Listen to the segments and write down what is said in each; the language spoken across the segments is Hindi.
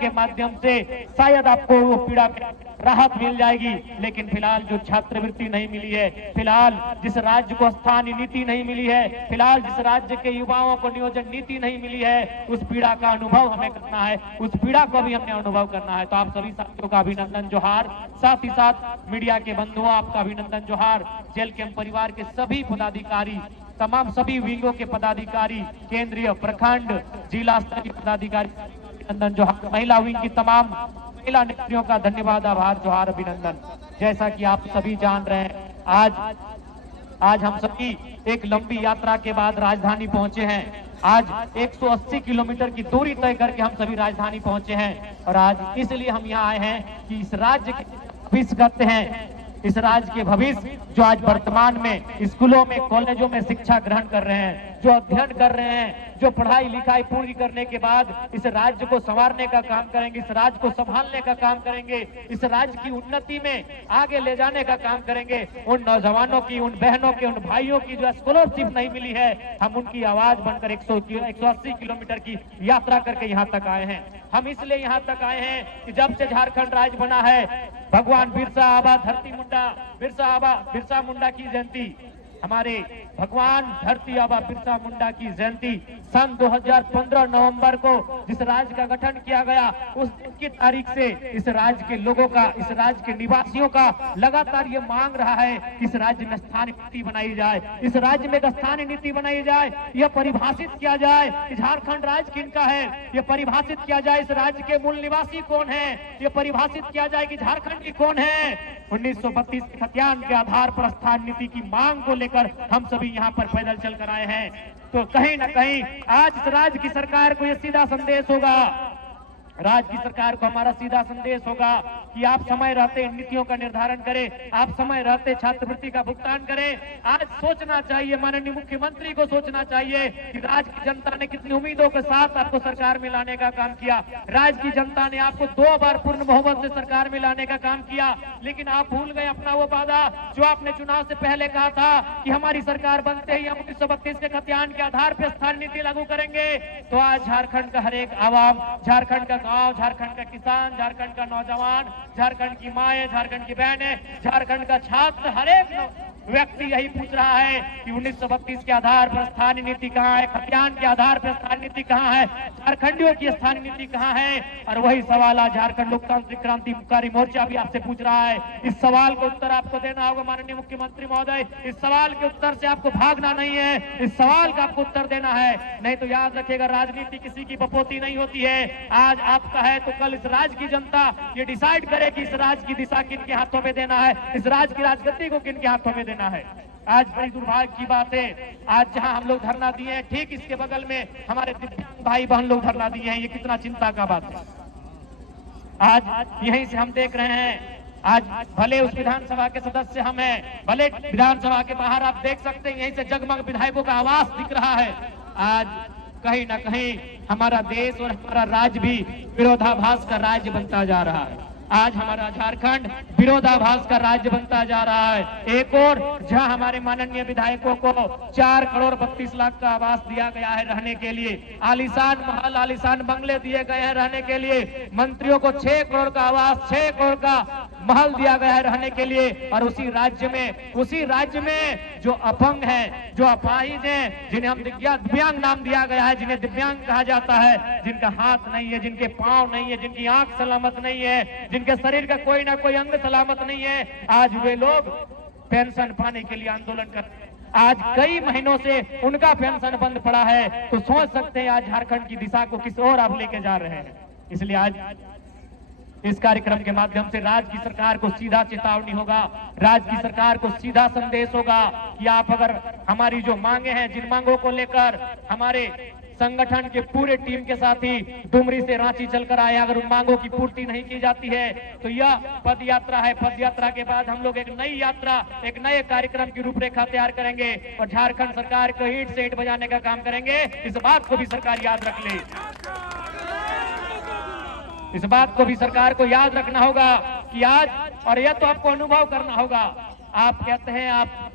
के माध्यम से शायद आपको वो पीड़ा राहत मिल जाएगी। लेकिन फिलहाल जो छात्रवृत्ति नहीं मिली है, फिलहाल जिस राज्य को स्थानीय नीति नहीं मिली है, फिलहाल जिस राज्य के युवाओं को नियोजन नीति नहीं मिली है, उस पीड़ा का अनुभव हमें करना है, उस पीड़ा को भी हमने अनुभव करना है। तो आप सभी साथियों का अभिनंदन जोहार, साथ ही साथ मीडिया के बंधुओं आपका अभिनंदन जोहार, जेल कैंप परिवार के सभी पदाधिकारी, तमाम सभी विंगों के पदाधिकारी, केंद्रीय, प्रखंड, जिला स्तरीय पदाधिकारी अभिनंदन जोहार, महिला विंग की तमाम महिला नेत्रियों का धन्यवाद, आभार, जोहार, अभिनंदन। जैसा कि आप सभी जान रहे हैं, आज हम सभी एक लंबी यात्रा के बाद राजधानी पहुंचे हैं। आज 180 किलोमीटर की दूरी तय करके हम सभी राजधानी पहुंचे हैं और आज इसलिए हम यहाँ आए हैं कि इस राज्य के भविष्य करते हैं, इस राज्य के भविष्य जो आज वर्तमान में स्कूलों में, कॉलेजों में शिक्षा ग्रहण कर रहे हैं, जो अध्ययन कर रहे हैं, जो पढ़ाई लिखाई पूरी करने के बाद इस राज्य को संवारने का काम करेंगे, इस राज्य को संभालने का काम करेंगे, इस राज्य की उन्नति में आगे ले जाने का काम करेंगे। उन नौजवानों की, उन बहनों की, उन भाइयों की जो स्कॉलरशिप नहीं मिली है, हम उनकी आवाज बनकर 180 किलोमीटर की यात्रा करके यहाँ तक आए हैं। हम इसलिए यहाँ तक आए हैं कि जब से झारखंड राज्य बना है, भगवान बिरसा आबा धरती मुंडा, बिरसा मुंडा की जयंती, हमारे भगवान धरती आबा बिरसा मुंडा की जयंती सन 2015 नवंबर को जिस राज्य का गठन किया गया, उस दिन की तारीख से इस राज्य के लोगों का, इस राज्य के निवासियों का लगातार ये मांग रहा है कि इस राज्य में स्थानीय नीति बनाई जाए, इस राज्य में स्थानीय नीति बनाई जाए, यह परिभाषित किया जाए कि झारखंड राज्य किनका है, यह परिभाषित किया जाए इस राज्य के मूल निवासी कौन है, यह परिभाषित किया जाए कि झारखंड की कौन है। 1932 के खतियान के आधार पर स्थानीय नीति की मांग को लेकर हम सभी यहाँ पर पैदल चलकर आए हैं। तो कहीं ना कहीं आज इस राज्य की सरकार को यह सीधा संदेश होगा, राज्य की सरकार को हमारा सीधा संदेश होगा कि आप समय रहते नीतियों का निर्धारण करें, आप समय रहते छात्रवृत्ति का भुगतान करें। आज सोचना चाहिए, माननीय मुख्यमंत्री को सोचना चाहिए कि राज्य की जनता ने कितनी उम्मीदों के साथ आपको सरकार में लाने का काम किया। राज्य की जनता ने आपको 2 बार पूर्ण बहुमत से सरकार में लाने का काम किया, लेकिन आप भूल गए अपना वो वादा जो आपने चुनाव से पहले कहा था कि हमारी सरकार बनते ही हम 1932 के खतियान के आधार पर स्थानीय नीति लागू करेंगे। तो आज झारखंड का हर एक आवाम, झारखंड का गांव, झारखंड का किसान, झारखंड का नौजवान, झारखंड की माएं, झारखंड की बहनें, झारखंड का छात्र, हर एक व्यक्ति यही पूछ रहा है कि 1932 के आधार पर स्थानीय नीति कहाँ है, खतियान के आधार पर स्थानीय नीति कहाँ है, झारखंडियों की स्थानीय नीति कहाँ है। और वही सवाल आज झारखंड लोकतांत्रिक क्रांतिकारी मोर्चा भी आपसे पूछ रहा है। इस सवाल का उत्तर आपको देना होगा माननीय मुख्यमंत्री महोदय। इस सवाल के उत्तर से आपको भागना नहीं है, इस सवाल का आपको उत्तर देना है। नहीं तो याद रखिएगा, राजनीति किसी की बपोती नहीं होती है। आज आपका है तो कल इस राज्य की जनता ये डिसाइड करे कि इस राज्य की दिशा किनके हाथों में देना है, इस राज्य की राजगद्दी को किनके हाथों में देना है। आज बड़ी दुर्भाग्य की बात है, आज जहां हम लोग धरना दिए हैं, ठीक इसके बगल में हमारे दिव्यांग भाई बहन लोग धरना दिए हैं। ये कितना चिंता का बात है। आज यहीं से हम देख रहे हैं, आज भले उस विधानसभा के सदस्य हम हैं, भले विधानसभा के बाहर आप देख सकते हैं यहीं से जगमग विधायकों का आवास दिख रहा है। आज कहीं ना कहीं हमारा देश और हमारा राज्य भी विरोधाभास का राज्य बनता जा रहा है। आज हमारा झारखंड विरोधाभास का राज्य बनता जा रहा है। एक और जहां हमारे माननीय विधायकों को 4 करोड़ 32 लाख का आवास दिया गया है रहने के लिए, आलीशान महल, आलीशान बंगले दिए गए हैं रहने के लिए, मंत्रियों को 6 करोड़ का आवास, 6 करोड़ का महल दिया गया है रहने के लिए। और उसी राज्य में जो अपंग है, जो अपाहिज है, जिन्हें हम दिव्यांग नाम दिया गया है, जिन्हें दिव्यांग कहा जाता है, जिनका हाथ नहीं है, जिनके पांव नहीं है, जिनकी आंख सलामत नहीं है, जिनके शरीर का कोई ना कोई अंग सलामत नहीं है, आज वे लोग पेंशन पाने के लिए आंदोलन करते हैं। आज कई महीनों से उनका पेंशन बंद पड़ा है। तो सोच सकते हैं आज झारखंड की दिशा को किस ओर आप लेके जा रहे हैं। इसलिए आज इस कार्यक्रम के माध्यम से राज्य की सरकार को सीधा चेतावनी होगा, राज्य की सरकार को सीधा संदेश होगा कि आप अगर हमारी जो मांगे हैं, जिन मांगों को लेकर हमारे संगठन के पूरे टीम के साथ ही डुमरी से रांची चलकर आए, अगर उन मांगों की पूर्ति नहीं की जाती है तो यह पद यात्रा है। पद यात्रा के बाद हम लोग एक नई यात्रा, एक नए कार्यक्रम की रूपरेखा तैयार करेंगे और झारखंड सरकार को ईंट से ईंट बजाने का काम करेंगे। इस बात को भी सरकार याद रख ले, इस बात को भी सरकार को याद रखना होगा कि आज, और यह तो आपको अनुभव करना होगा। आप कहते हैं आप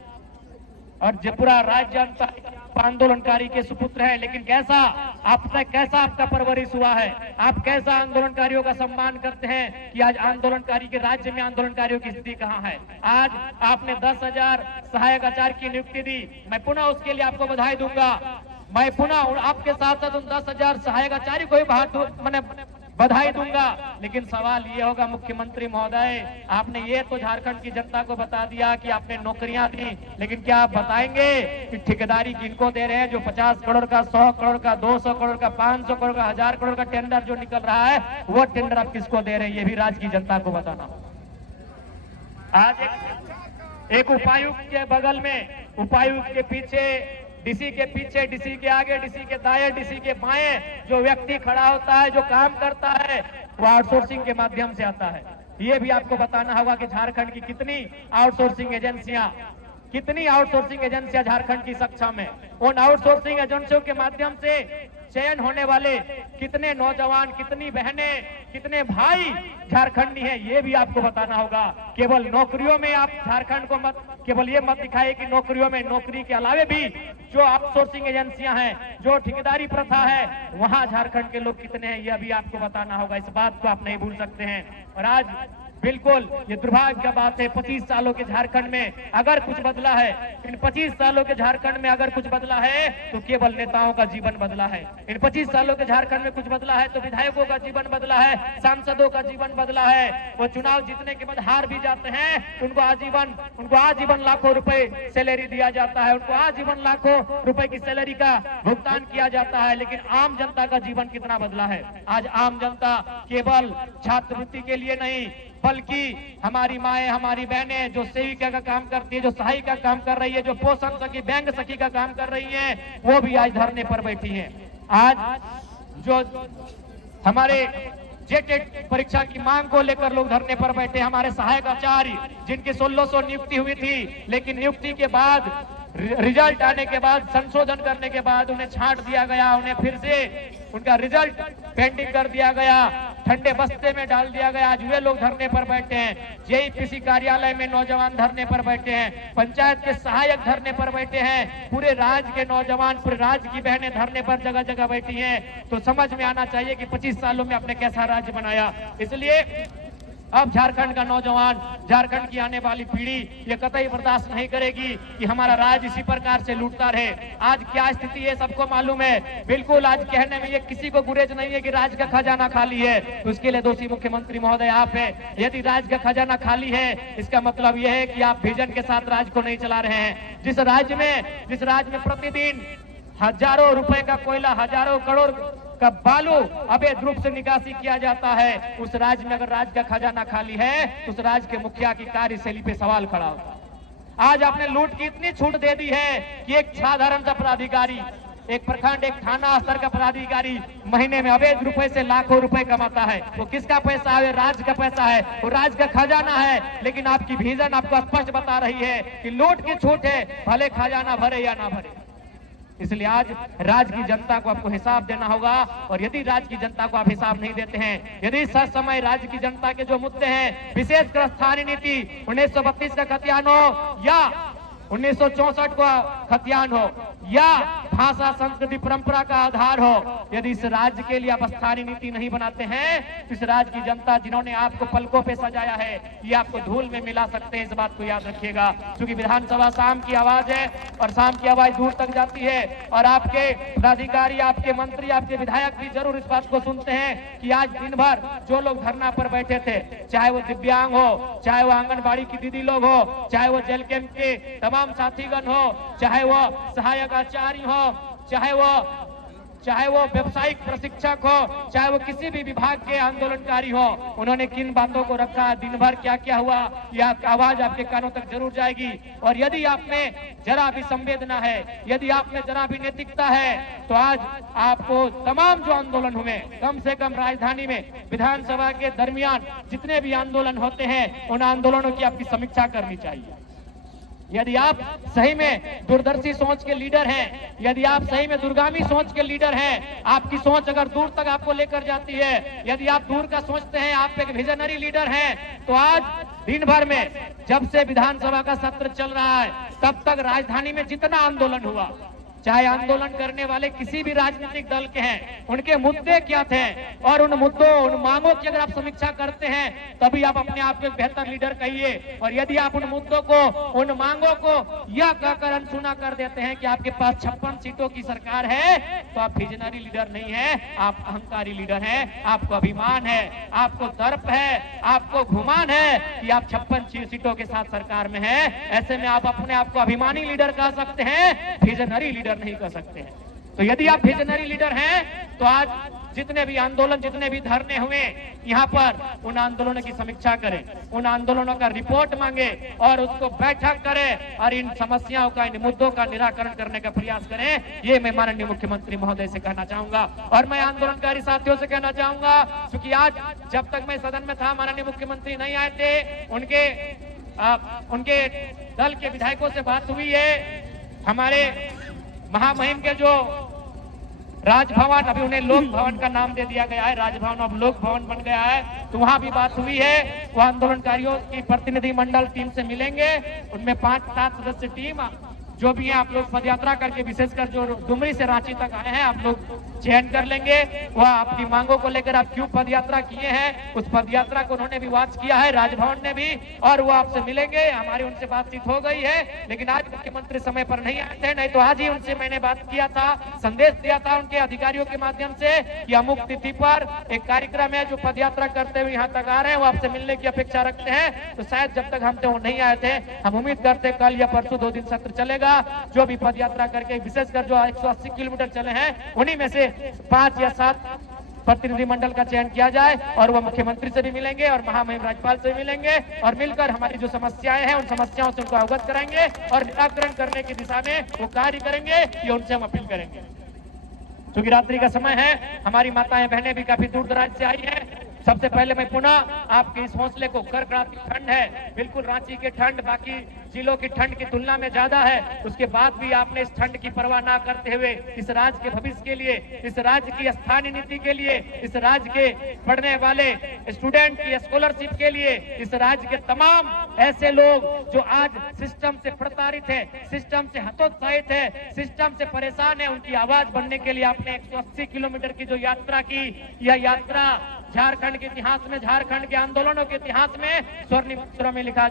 और पूरा राज्य जानता है आंदोलनकारी के सुपुत्र हैं, लेकिन कैसा आपका परवरिश हुआ है, आप कैसा आंदोलनकारियों का सम्मान करते हैं कि आज आंदोलनकारी के राज्य में आंदोलनकारियों की स्थिति कहां है। आज आपने 10,000 सहायक आचार्य की नियुक्ति दी, मैं पुनः उसके लिए आपको बधाई दूंगा। मैं पुनः आपके साथ साथ उन 10,000 सहायक आचार्य को भी बधाई दूंगा। लेकिन सवाल ये होगा मुख्यमंत्री महोदय, आपने ये तो झारखंड की जनता को बता दिया कि आपने नौकरियां दी, लेकिन क्या आप बताएंगे कि ठेकेदारी किनको दे रहे हैं? जो 50 करोड़ का, 100 करोड़ का, 200 करोड़ का, 500 करोड़ का, 1000 करोड़ का टेंडर जो निकल रहा है, वो टेंडर आप किसको दे रहे हैं? ये भी राज्य की जनता को बताना। आज एक उपायुक्त के बगल में, उपायुक्त के पीछे, डीसी के पीछे, डीसी के आगे, डीसी के दाएं, डीसी के बाएं जो व्यक्ति खड़ा होता है, जो काम करता है, वो आउटसोर्सिंग के माध्यम से आता है। ये भी आपको बताना होगा कि झारखंड की कितनी आउटसोर्सिंग एजेंसियां झारखंड की सक्षम है। उन आउटसोर्सिंग एजेंसियों के माध्यम से चयन होने वाले कितने नौजवान, कितनी बहनें, कितने भाई झारखंडी हैं, ये भी आपको बताना होगा। केवल नौकरियों में आप झारखंड को केवल ये मत दिखाए कि नौकरियों में, नौकरी के अलावे भी जो आउटसोर्सिंग एजेंसियां हैं, जो ठेकेदारी प्रथा है, वहां झारखंड के लोग कितने हैं, यह भी आपको बताना होगा। इस बात को आप नहीं भूल सकते हैं। और आज बिल्कुल ये दुर्भाग्य की बात है, 25 सालों के झारखंड में अगर कुछ बदला है, इन 25 सालों के झारखंड में अगर कुछ बदला है तो केवल नेताओं का जीवन बदला है। इन 25 सालों के झारखंड में कुछ बदला है तो विधायकों का जीवन बदला है, सांसदों का जीवन बदला है। वो चुनाव जीतने के बाद हार भी जाते हैं, उनको आजीवन लाखों रुपए सैलरी दिया जाता है, उनको आजीवन लाखों रुपए की सैलरी का भुगतान किया जाता है। लेकिन आम जनता का जीवन कितना बदला है? आज आम जनता केवल छात्रवृत्ति के लिए नहीं, बल्कि हमारी माएं, हमारी बहनें जो सेविका का काम करती है, जो सहायिका का काम कर रही है, जो पोषण सखी, बैंक सखी का काम कर रही हैं, वो भी आज धरने पर बैठी हैं। आज जो हमारे जेटेट परीक्षा की मांग को लेकर लोग धरने पर बैठे, हमारे सहायक आचार्य जिनकी 1600 नियुक्ति हुई थी, लेकिन नियुक्ति के बाद, रिजल्ट आने के बाद, संशोधन करने के बाद उन्हें छांट दिया गया, उन्हें फिर से उनका रिजल्ट पेंडिंग कर दिया गया, ठंडे बस्ते में डाल दिया गया। आज वे लोग धरने पर बैठे हैं। जेईपीसी कार्यालय में नौजवान धरने पर बैठे हैं, पंचायत के सहायक धरने पर बैठे हैं, पूरे राज्य के नौजवान, पूरे राज्य की बहनें धरने पर जगह जगह बैठी हैं। तो समझ में आना चाहिए कि 25 सालों में आपने कैसा राज्य बनाया। इसलिए अब झारखंड का नौजवान, झारखंड की आने वाली पीढ़ी ये कतई बर्दाश्त नहीं करेगी कि हमारा राज्य इसी प्रकार से लूटता रहे। आज क्या स्थिति है सबको मालूम है। बिल्कुल आज कहने में ये किसी को गुरेज नहीं है कि राज्य का खजाना खाली है, तो उसके लिए दोषी मुख्यमंत्री महोदय आप है। यदि राज्य का खजाना खाली है, इसका मतलब यह है कि आप विजन के साथ राज्य को नहीं चला रहे हैं। जिस राज्य में प्रतिदिन हजारों रुपए का कोयला, हजारों करोड़ का बालू अवैध रूप से निकासी किया जाता है, उस राज्य में अगर राज्य का खजाना खाली है तो उस राज्य के मुखिया की कार्यशैली पे सवाल खड़ा होता है। आज आपने लूट की इतनी छूट दे दी है कि एक साधारण सा पदाधिकारी, एक प्रखंड, एक थाना स्तर का पदाधिकारी महीने में अवैध रुपए से लाखों रुपए कमाता है। वो किसका पैसा है? राज्य का पैसा है, वो राज्य का खजाना है। लेकिन आपकी विजन आपको स्पष्ट बता रही है कि लूट की छूट है, भले खजाना भरे या ना भरे। इसलिए आज राज्य की जनता को आपको हिसाब देना होगा। और यदि राज्य की जनता को आप हिसाब नहीं देते हैं, यदि सच समय राज्य की जनता के जो मुद्दे हैं, विशेषकर स्थानीय नीति 1932 का खतियान हो या 1964 का खतियान हो या भाषा, संस्कृति, परंपरा का आधार हो, यदि इस राज्य के लिए आप स्थानीय नीति नहीं बनाते हैं तो इस राज्य की जनता जिन्होंने आपको पलकों पे सजाया है, ये आपको धूल में मिला सकते हैं। इस बात को याद रखिएगा, क्योंकि विधानसभा शाम की आवाज है और शाम की आवाज दूर तक जाती है। और आपके पदाधिकारी, आपके मंत्री, आपके विधायक भी जरूर इस बात को सुनते हैं कि आज दिन भर जो लोग धरना पर बैठे थे, चाहे वो दिव्यांग हो, चाहे वो आंगनबाड़ी की दीदी लोग हो, चाहे वो जेल कैंप के तमाम साथीगण हो, चाहे वो सहायक आचार्य हो, चाहे वो व्यवसायिक प्रशिक्षक हो, चाहे वो किसी भी विभाग के आंदोलनकारी हो, उन्होंने किन बातों को रखा, दिन भर क्या क्या हुआ, यह आवाज आपके कानों तक जरूर जाएगी। और यदि आप में जरा भी संवेदना है, यदि आप में जरा भी नैतिकता है, तो आज आपको तमाम जो आंदोलन हुए, कम से कम राजधानी में विधानसभा के दरमियान जितने भी आंदोलन होते हैं, उन आंदोलनों की आपकी समीक्षा करनी चाहिए। यदि आप सही में दूरदर्शी सोच के लीडर हैं, यदि आप सही में दूरगामी सोच के लीडर हैं, आपकी सोच अगर दूर तक आपको लेकर जाती है, यदि आप दूर का सोचते हैं, आप एक विजनरी लीडर हैं, तो आज दिन भर में जब से विधानसभा का सत्र चल रहा है, तब तक राजधानी में जितना आंदोलन हुआ, चाहे आंदोलन करने वाले किसी भी राजनीतिक दल के हैं, उनके मुद्दे क्या थे और उन मुद्दों उन मांगों की अगर आप समीक्षा करते हैं तभी आप अपने आप को एक बेहतर लीडर कहिए। और यदि आप उन मुद्दों को उन मांगों को यह कहकर अनसुना कर देते हैं कि आपके पास 56 सीटों की सरकार है, तो आप विजनरी लीडर नहीं है, आप अहंकारी लीडर हैं। आपको अभिमान है, आपको दर्प है, आपको घुमान है कि आप 56 सीटों के साथ सरकार में हैं। ऐसे में आप अपने आप को अभिमानी लीडर कह सकते हैं, विजनरी लीडर नहीं कह सकते हैं। तो यदि आप विजनरी लीडर हैं तो आज जितने भी आंदोलन, जितने भी धरने हुए यहाँ पर, उन आंदोलनों की समीक्षा करें, उन आंदोलनों का रिपोर्ट मांगे और उसको बैठक करें और इन समस्याओं का, इन मुद्दों का निराकरण करने का प्रयास करें। ये मैं माननीय मुख्यमंत्री महोदय से कहना चाहूंगा। और मैं आंदोलनकारी साथियों से कहना चाहूंगा, क्योंकि आज जब तक मैं सदन में था माननीय मुख्यमंत्री नहीं आए थे, उनके दल के विधायकों से बात हुई है। हमारे महामहिम के जो राजभवन, अभी उन्हें लोक भवन का नाम दे दिया गया है, राजभवन अब लोक भवन बन गया है, तो वहां भी बात हुई है। वो आंदोलनकारियों की प्रतिनिधि मंडल टीम से मिलेंगे, उनमें 5-7 सदस्य टीम जो भी है आप लोग पद यात्रा करके, विशेषकर जो डुमरी से रांची तक आए हैं, आप लोग चयन कर लेंगे। वह आपकी मांगों को लेकर आप क्यों पद यात्रा किए हैं, उस पद यात्रा को उन्होंने भी वॉच किया है, राजभवन ने भी, और वो आपसे मिलेंगे। हमारी उनसे बातचीत हो गई है, लेकिन आज मुख्यमंत्री समय पर नहीं आए थे, नहीं तो आज ही उनसे मैंने बात किया था, संदेश दिया था उनके अधिकारियों के माध्यम से कि अमुक तिथि पर एक कार्यक्रम है, जो पद यात्रा करते हुए यहाँ तक आ रहे हैं, वो आपसे मिलने की अपेक्षा रखते हैं। तो शायद जब तक हम वो नहीं आए थे, हम उम्मीद करते कल या परसों 2 दिन सत्र चलेगा। जो भी पद यात्रा करके, विशेषकर जो 180 किलोमीटर चले हैं, उन्हीं में से 5 या 7 प्रतिनिधि मंडल का चयन किया जाए और वह मुख्यमंत्री से भी मिलेंगे और महामहिम राज्यपाल से भी मिलेंगे और मिलकर हमारी जो समस्याएं हैं, उन समस्याओं से उनको अवगत कराएंगे और निराकरण करने की दिशा में वो कार्य करेंगे। ये उनसे हम अपील करेंगे। क्योंकि रात्रि का समय है, हमारी माताएं बहनें भी काफी दूर दराज से आई हैं। सबसे पहले मैं पुनः आपके इस हौसले को, कड़कड़ाती ठंड है, बिल्कुल रांची की ठंड बाकी जिलों की ठंड की तुलना में ज्यादा है, उसके बाद भी आपने इस ठंड की परवाह ना करते हुए इस राज्य के भविष्य के लिए, इस राज्य की स्थानीय नीति के लिए, इस राज्य के पढ़ने वाले स्टूडेंट की स्कॉलरशिप के लिए, इस राज्य के तमाम ऐसे लोग जो आज सिस्टम से प्रताड़ित है, सिस्टम से हतोत्साहित है, सिस्टम से परेशान है, उनकी आवाज बनने के लिए आपने 180 किलोमीटर की जो यात्रा की, यह यात्रा झारखंड के इतिहास में, झारखंड के आंदोलनों के इतिहास में स्वर्णिम अक्षरों में लिखा